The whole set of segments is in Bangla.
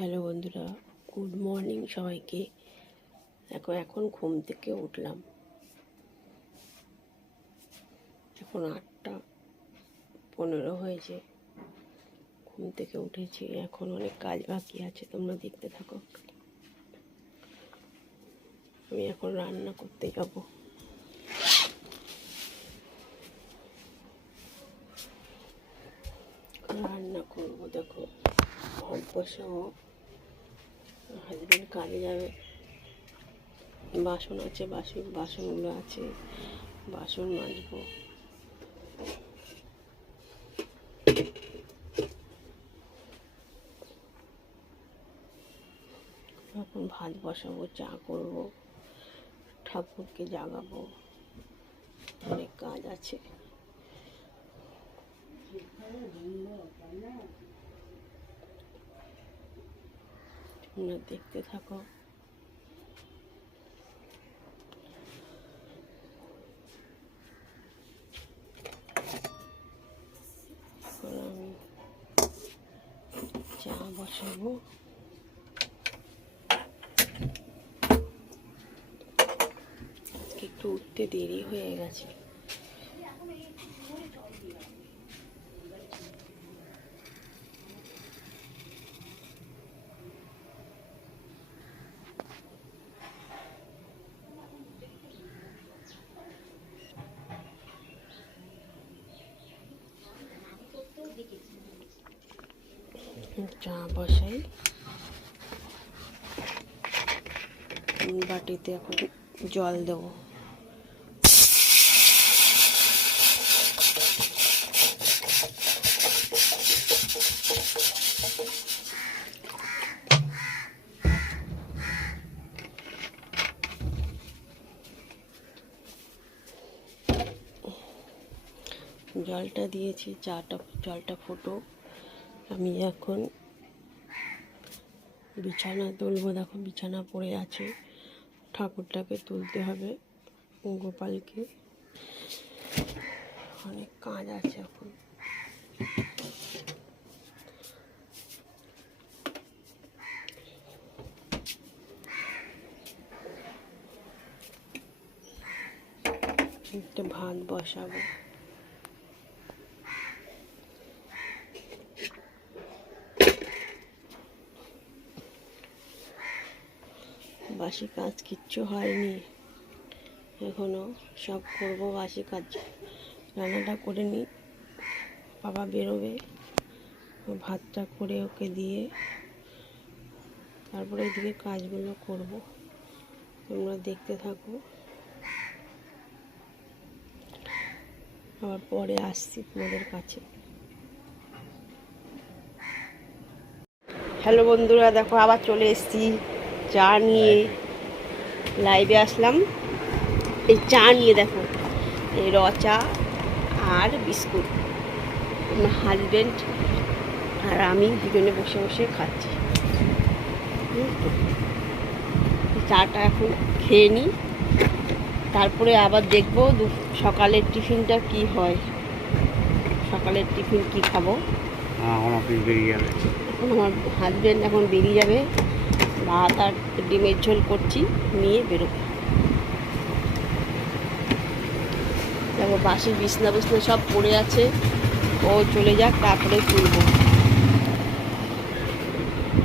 হ্যালো বন্ধুরা, গুড মর্নিং সবাইকে। এখন এখন ঘুম থেকে উঠলাম। এখন আটটা পনেরো হয়েছে। ঘুম থেকে উঠেছি, এখন অনেক কাজ বাকি আছে, তোমরা দেখতে থাকো। আমি এখন রান্না করতে যাব। রান্না করব, দেখো, অল্প সহ হাজবেন্ড কাজে যাবে। বাসন আছে, বাসন, বাসনগুলো আছে, বাসন মাজবো। এখন ভাত বসাবো, চা করব, ঠাকুরকে জাগাবো। অনেক কাজ আছে। তোমরা দেখতে থাকো। আমি চা বসাবো। আজকে একটু উঠতে দেরি হয়ে গেছে। চা বসাই। বাটিতে এখন জল দেবো। জলটা দিয়েছি চাটা জলটা ফুটো আমি এখন বিছানা তুলবো, দেখো বিছানা পড়ে আছে। ঠাকুরটাকে তুলতে হবে গোপালকে। অনেক কাজ আছে এখন। একটা ভাত বসাবো। বাসি কাজ কিচ্ছু হয়নি। এখনও সব করব বাসি কাজ। রান্নাটা করে নিই বাবা বেরোবে। ভাতটা করে ওকে দিয়ে তারপরে এদিকে কাজগুলো করব। তোমরা দেখতে থাকো। আবার পরে আসছি তোমাদের কাছে। হ্যালো বন্ধুরা, দেখো আবার চলে এসেছি। চা নিয়ে লাইভে আসলাম। এই চা নিয়ে দেখো এই র চা আর বিস্কুট। আমার হাজব্যান্ড আর আমি দুজনে বসে বসে খাচ্ছি। চাটা এখন খেয়ে নিই তারপরে আবার দেখব দু- সকালের টিফিনটা কি হয়। সকালের টিফিন কি খাব? হ্যাঁ আমার হাজব্যান্ড এখন বেরিয়ে যাবে। ভাত আর ডিমের ঝোল করছি নিয়ে বেরোবে। দেখো বাসি বিছনা বিছনা সব পড়ে আছে। ও চলে যাক তারপরে তুলবো।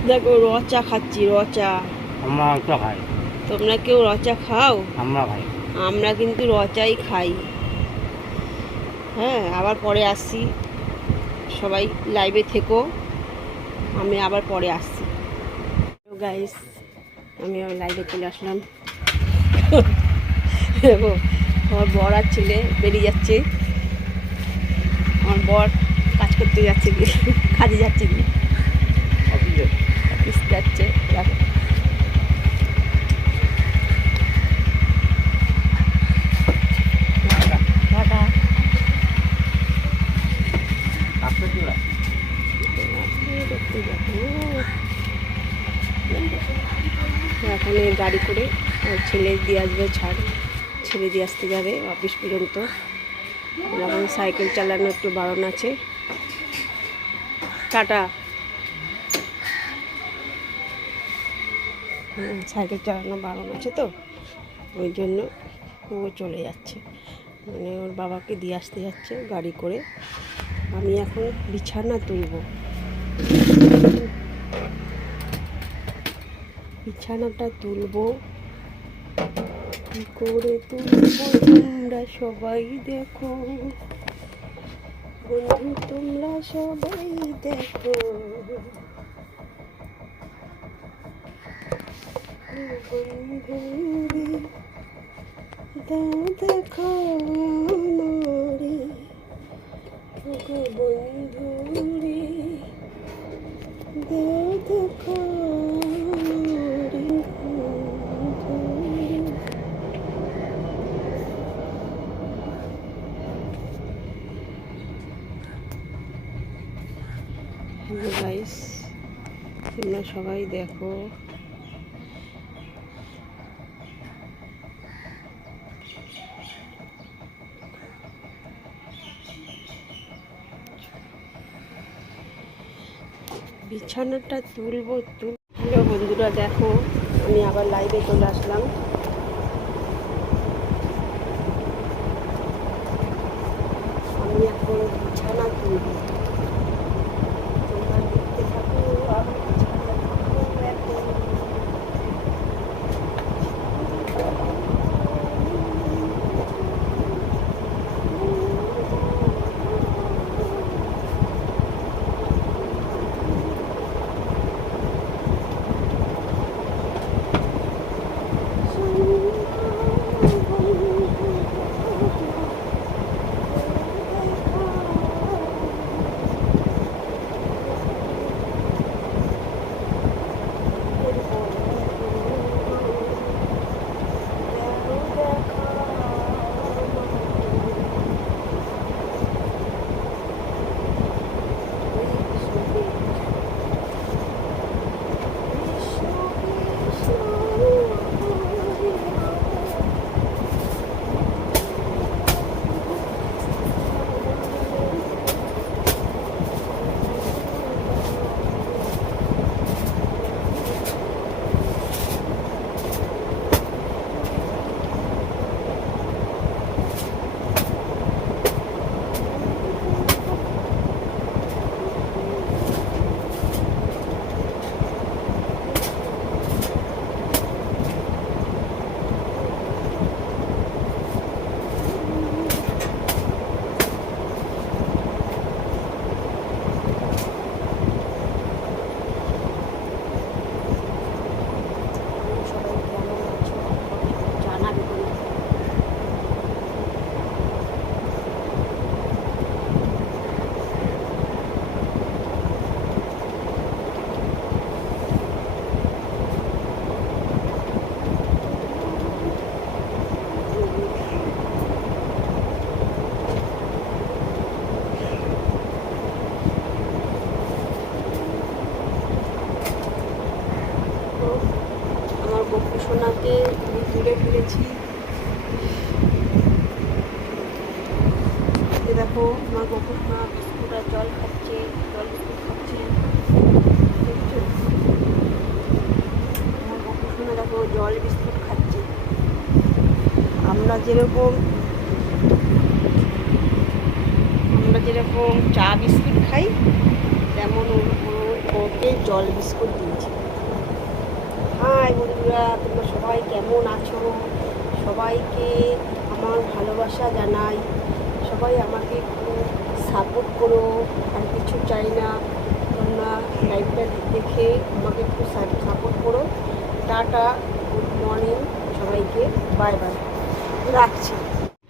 দেখো রচা খাচ্ছি রচা। আমরা খাই। তোমরা কেউ রচা খাও? আমরা খাই। আমরা কিন্তু রচাই খাই। হ্যাঁ আবার পরে আসছি। সবাই লাইভে থেকো। আমি আবার পরে আসছি। গাইস আমি আবার লাইভে চলে আসলাম। আমার বর আর ছেলে বেরিয়ে যাচ্ছে। আমার বর কাজ করতে যাচ্ছে গিয়ে কাজে যাচ্ছে গিয়ে। অফিস যাচ্ছে দেখো টাটা। এখন গাড়ি করে ছেলে দিয়ে আসবে ছাড়। ছেলে দিয়ে আসতে যাবে অফিস পর্যন্ত। এখন সাইকেল চালানো একটু বারণ আছে। টাটা। হুম, সাইকেল চালানো বারণ আছে তো। ওই জন্য ও চলে যাচ্ছে। মানে ওর বাবাকে দিয়ে আসতে যাচ্ছে গাড়ি করে। আমি এখন বিছানা তুলব। বিছানাটা তুলব। কি করে তুলব তোমরা সবাই দেখো। বন্ধু, তোমরা সবাই দেখো। দেখো বন্ধুরে দেখো মোরে বন্ধুরে হ্যালো গাইস, তোমরা সবাই দেখো। বিছানাটা তুলবো তুল হ্যালো বন্ধুরা দেখো, আমি আবার লাইভে চলে আসলাম। আমি এখন বিছানা তুলব। এই দেখো আমার গপু সোনা বিস্কুট আর জল খাচ্ছে, জল বিস্কুট খাচ্ছে? আমার গপু সোনা দেখো জল বিস্কুট খাচ্ছে। আমরা যেরকম আমরা যেরকম চা বিস্কুট খাই, তেমন ওকে জল বিস্কুট দিয়েছি। হাই বন্ধুরা, তোমরা সবাই কেমন আছো? সবাইকে আমার ভালোবাসা জানাই। সবাই আমাকে একটু সাপোর্ট করো, আর কিছু চাই না। তোমরা লাইভটা দেখে আমাকে একটু সাপোর্ট করো। টাটা গুড মর্নিং সবাইকে বাই বাই রাখছি।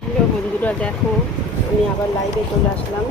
হ্যালো বন্ধুরা, দেখো, আমি আবার লাইভে চলে আসলাম।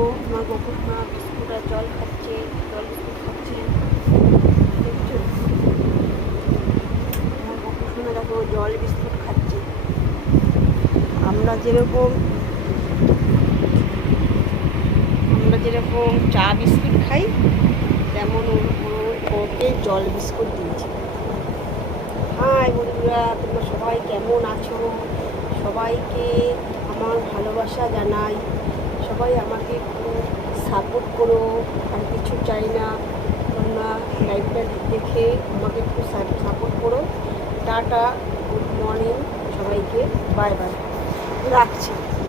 দেখো আমার গোপুর মা বিস্কুট আর জল খাচ্ছে, জল বিস্কুট খাচ্ছে। দেখছ আমার গোপুর সোনা দেখো, জল বিস্কুট খাচ্ছে। আমরা যেরকম আমরা যেরকম চা বিস্কুট খাই, তেমন ওকে জল বিস্কুট দিয়েছে। হাই বন্ধুরা, তোমরা সবাই কেমন আছো? সবাইকে আমার ভালোবাসা জানাই। সবাই আমাকে সাপোর্ট করো, আর কিছু চাই না। তোমরা লাইফটা দেখে আমাকে একটু সাপোর্ট করো। টাটা গুড মর্নিং সবাইকে বাই বাই রাখছি।